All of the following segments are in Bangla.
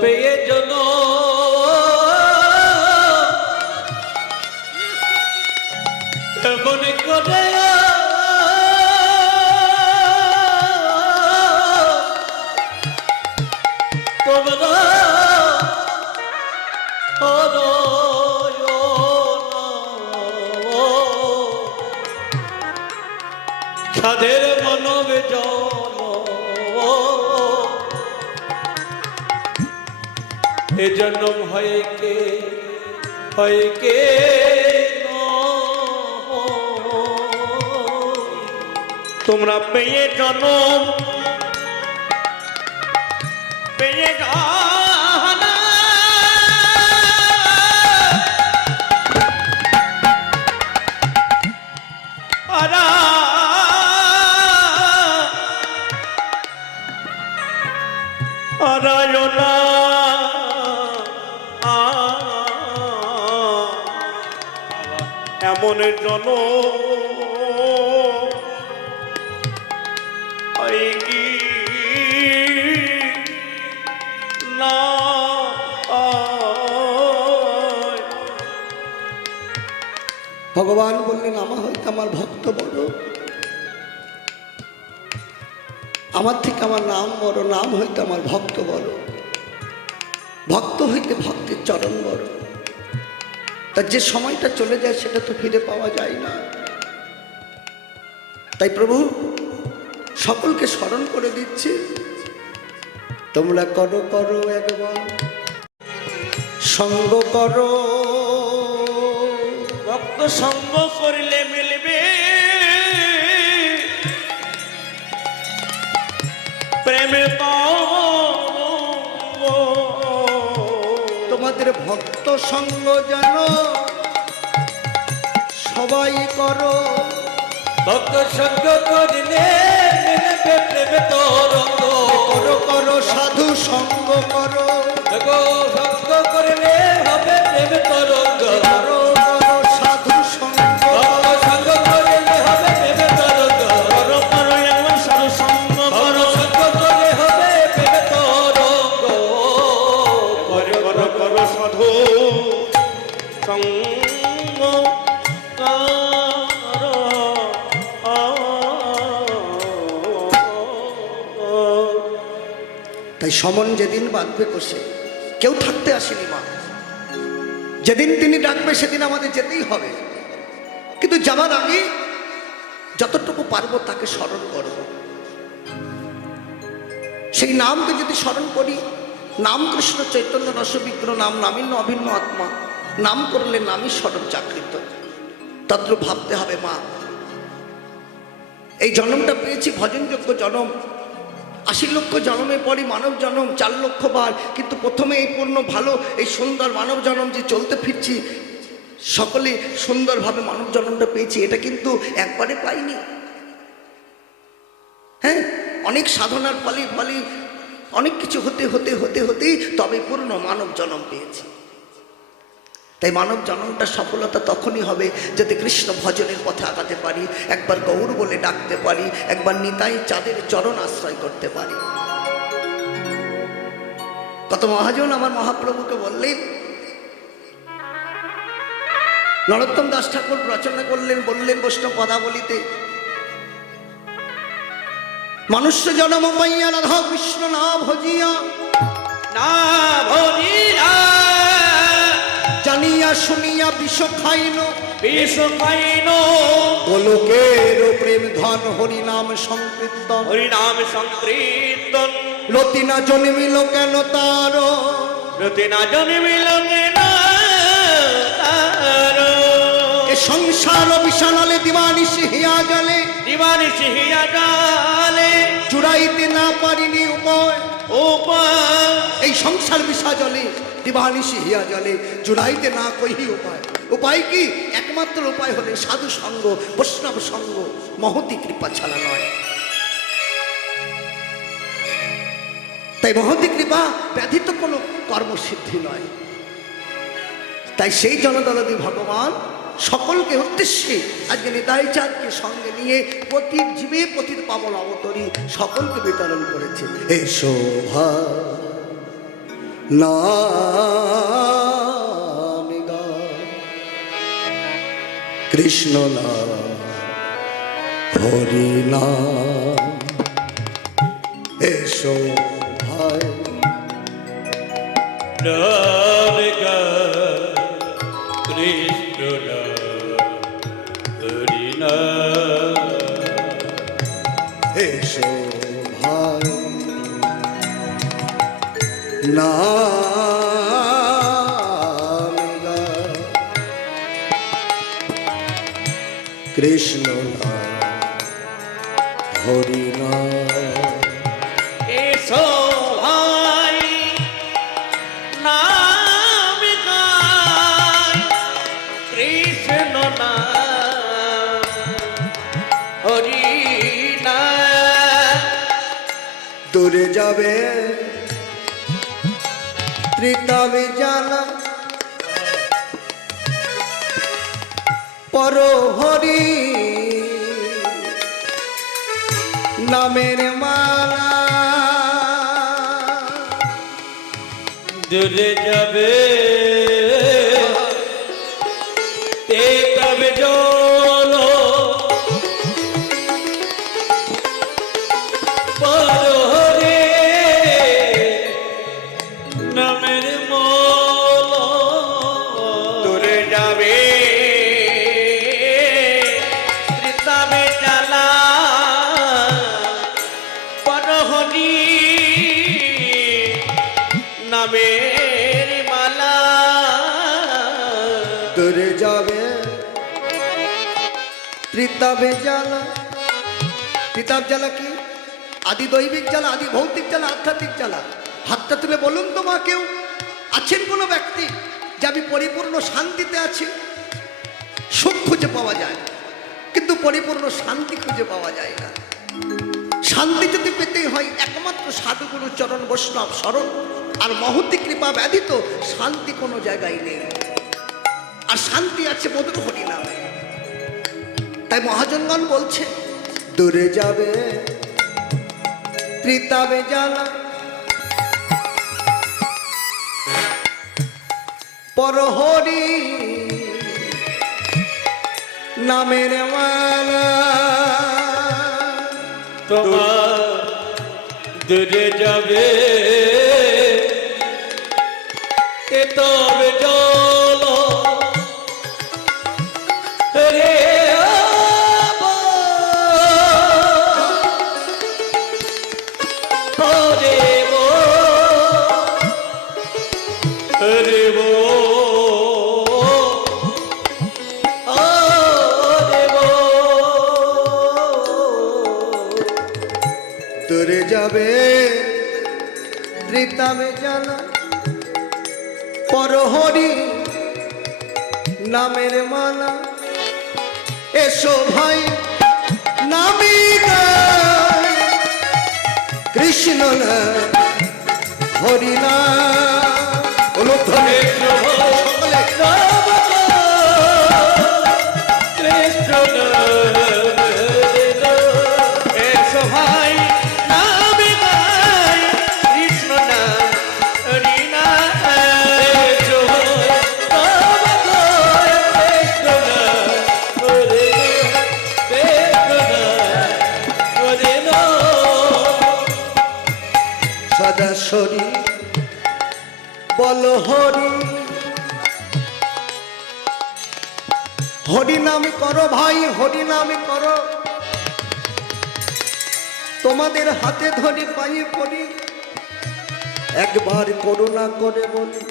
পেয়ে জন মনে করে তোমরা সাধের মনবে জল এ জন্ম হয় কে তোমরা পেয়ে জন্ম পেয়ে জানা এমনের জন কি না ভগবান বললেন আমার হইতে আমার ভক্ত বড়, আমার থেকে আমার নাম বড়, নাম হইতে আমার ভক্ত বড়, ভক্ত হইতে ভক্তের চরণ বড়। তার যে সময়টা চলে যায় সেটা তো ফিরে পাওয়া যায় না। তাই প্রভু সকলকে স্মরণ করে দিচ্ছে, তোমরা করো করো একবার সঙ্গ করো, ভক্ত সঙ্গ করিলে মিলবে প্রেমে তোমাদের ভক্ত সঙ্গ যেন সবাই করো, ভক্ত সঙ্গ করিলে মিলবে প্রেমে তরঙ্গ। করো করো সাধু সঙ্গ করো, সঙ্গ করিলে হবে প্রেমে তরঙ্গ। করো করো সাধু সঙ্গ, সঙ্গ করিলে হবে প্রেমে তরঙ্গ। করো করো এমন সাধু সঙ্গ করো, সঙ্গ করলে হবে প্রেমে তরঙ্গ। করো করো করো সাধু সঙ্গ তাই সমন যেদিন বাঁধবে কোষে কেউ থাকতে আসেনি মা, যেদিন তিনি ডাকবে সেদিন আমাদের যেতেই হবে। কিন্তু যাবার আগে যতটুকু পারবো তাকে স্মরণ করব। সেই নামকে যদি স্মরণ করি, নাম কৃষ্ণ চৈতন্য রসবিগ্রহ নাম নামিন্য অভিন্ন আত্মা, নাম করলে নামই স্মরণ চাকৃত। তত্র ভাবতে হবে মা এই জন্মটা পেয়েছি ভজনযোগ্য জন্ম, ৮০ লক্ষ জন্মের পরই মানব জন্ম ৪ লক্ষ বার, কিন্তু প্রথমে এই পূর্ণ ভালো এই সুন্দর মানব জন্ম যে চলতে ফিরছি সকলে সুন্দরভাবে মানব জন্মটা পেয়েছি, এটা কিন্তু একবারে পাইনি। হ্যাঁ, অনেক সাধনার ফলে ফলে অনেক কিছু হতে হতে হতে হতেই তবে পূর্ণ মানব জন্ম পেয়েছি। তাই মানব জন্মটা সফলতা তখনই হবে যদি কৃষ্ণ ভজনের পথে আগাতে পারি, একবার গৌর বলে ডাকতে পারি, একবার নিতাই চাঁদের চরণ আশ্রয় করতে পারি। কত মহাজন আমার মহাপ্রভুকে বললেন, নরোত্তম দাস ঠাকুর রচনা করলেন, বললেন বৈষ্ণব পদাবলিতে, মনুষ্য জন্ম পাইয়া রাধা কৃষ্ণ না ভজিয়া না ভজিয়া জানিয়া শুনিয়া বিষ খাইন, বিষ খাইন গোলকের প্রেম ধন হরিনাম সংকীর্তন, হরিনাম সংকীর্তন রতি না জন্মিল কেন তার, রতি না জন্মিল কেন তার, এ সংসার বিষাণলে দিবানিশি হিয়া জলে, দিবানিশি হিয়া জলে চুরাইতে না পারিনি উপায়, উপায় এই সংসার বিষা জলে দিবানিশি হিয়া জলে জুড়াইতে না কহি উপায়। উপায় কি? একমাত্র উপায় হলে সাধু সঙ্গ, বৈষ্ণব সঙ্গ, মহতি কৃপা ছাড়া নয়। তাই মহতি কৃপা ব্যতীত কোনো কর্মসিদ্ধি নয়। তাই সেই জনদলদি ভগবান সকলকে উদ্দেশ্যে আজকে নিতাই চাঁদকে সঙ্গে নিয়ে পতির জীবে পতির পাবন অবতরী সকলকে বিতরণ করেছে। হে শোভা নাম গায়, কৃষ্ণ নাম হরি নাম। এসো ভাই নাম গায়, কৃষ্ণ নাম হরি নাম। এসো ভাই নাম গায়, কৃষ্ণ নাম হরি নাম। এসো ভাই নাম গায়, কৃষ্ণ নাম হরি নাম। দূরে যাবে ত্রিতাবে জানা, পর হরি নামের মালা। দূরে যাবে তে তবে জল, পর হরে নামের মল। দূরে যাবে ত্রিতাবে জ্বালা, পর হরি নামের মালা। দূরে যাবে ত্রিতাবে জ্বালা। ত্রিতাব জ্বালা কি? আদি দৈবিক জ্বালা, আদি ভৌতিক জ্বালা, আধ্যাত্মিক জ্বালা। হাতটা তুলে বলুন তো মা, কেউ আছেন কোনো ব্যক্তি যে আমি পরিপূর্ণ শান্তিতে আছি? সুখ খুঁজে পাওয়া যায় কিন্তু পরিপূর্ণ শান্তি খুঁজে পাওয়া যায় না। শান্তি যদি পেতেই হয় একমাত্র সাধুগুরু চরণ বৈষ্ণব শরণ আর মহতী কৃপা ব্যতীত শান্তি কোনো জায়গায় নেই। আর শান্তি আছে মধুর হরি নামে। তাই মহাজনগণ বলছে দূরে যাবে ত্রিতাবে জ্বালা, পর হরি নামের মালা। তোমার দূরে যাবে তে তবে জল, রে হরে বো, হরে বো, হরে বো। দূরে যাবে ত্রিতাবে জ্বালা, পর হরি নামের মালা। এসো ভাই নামি গায়, কৃষ্ণ নাম হরি নাম। বলো ধরে সকলে এসো ভাই নাম গায়, কৃষ্ণ নাম হরি নাম। এসো নাম গায়, কৃষ্ণ নাম হরি নাম, হরি নাম। সদা শরী বল হরি, হরি নাম করো ভাই, হরি নাম করো। তোমাদের হাতে ধরে পায়ে পড়ি, একবার করুণা করে বলি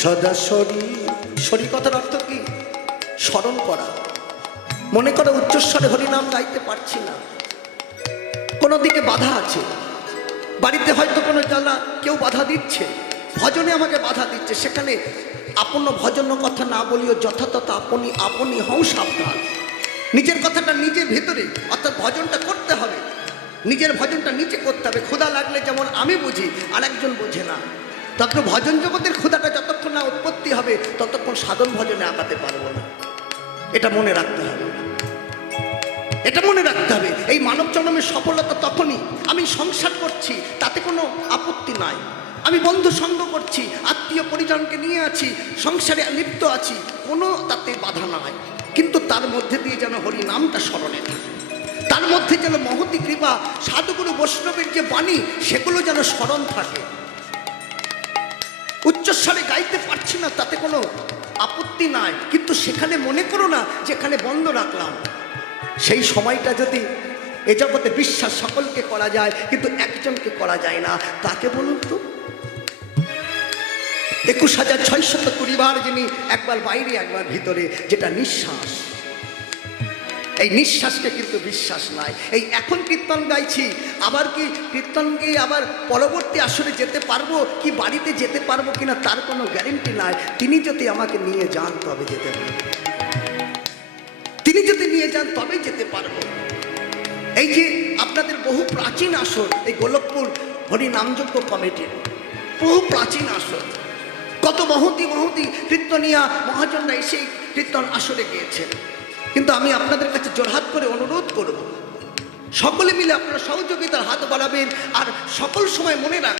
সদা শরী। শরী কথার অর্থ কি? স্মরণ করা। মনে করো উচ্চস্বরে হরিনাম গাইতে পারছি না, কোনো দিকে বাধা আছে, বাড়িতে হয়তো কোনো জ্বালা কেউ বাধা দিচ্ছে, ভজনে আমাকে বাধা দিচ্ছে, সেখানে আপন ভজন কথা না বলিও যথাযথ আপনি আপনি হও সাবধান। নিজের কথাটা নিজের ভেতরে, অর্থাৎ ভজনটা করতে হবে, নিজের ভজনটা নিজে করতে হবে। ক্ষুধা লাগলে যেমন আমি বুঝি আর একজন বোঝে না, তখন ভজন জগতের ক্ষুধাটা যতক্ষণ না উৎপত্তি হবে ততক্ষণ সাধন ভজনে আগাতে পারবো না। এটা মনে রাখতে হবে। এটা মনে রাখতে হবে। এই মানব জন্মের সফলতা তখনই, আমি সংসার করছি তাতে কোনো আপত্তি নাই, আমি বন্ধু সঙ্গ করছি, আত্মীয় পরিজনকে নিয়ে আছি, সংসারে লিপ্ত আছি, কোনো তাতে বাধা নাই, কিন্তু তার মধ্যে দিয়ে যেন হরি নামটা স্মরণে থাকে, তার মধ্যে যেন মহতী কৃপা, সাধুগুরু বৈষ্ণবের যে বাণী সেগুলো যেন স্মরণ থাকে। উচ্চস্বরে গাইতে পারছি না তাতে কোনো আপত্তি নাই, কিন্তু সেখানে মনে করো না যেখানে বন্ধ রাখলাম। সেই সময়টা যদি এ জগতে বিশ্বাস সকলকে করা যায়, কিন্তু একজনকে করা যায় না, তাকে বলুন তো। 21,620 বার যিনি একবার বাইরে একবার ভিতরে, যেটা নিঃশ্বাস, এই নিঃশ্বাসকে কিন্তু বিশ্বাস নাই। এই এখন কীর্তন গাইছি, আবার কি কীর্তন গিয়ে আবার পরবর্তী আসরে যেতে পারবো কি বাড়িতে যেতে পারবো কিনা তার কোনো গ্যারেন্টি নাই। তিনি যদি আমাকে নিয়ে যান তবে যেতে পারবো, তিনি যদি নিয়ে যান তবেই যেতে পারবো। এই যে আপনাদের বহু প্রাচীন আসর, এই গোলকপুর হরি নামযজ্ঞ কমিটির বহু প্রাচীন আসর, কত মহতি মহতি কীর্তনিয়া মহাজনরা এসে কীর্তন আসরে গিয়েছেন, কিন্তু আমি আপনাদের কাছে জোরহাত করে অনুরোধ করব, সকলে মিলে আপনারা সহযোগিতার হাত বাড়াবেন, আর সকল সময় মনে রাখবেন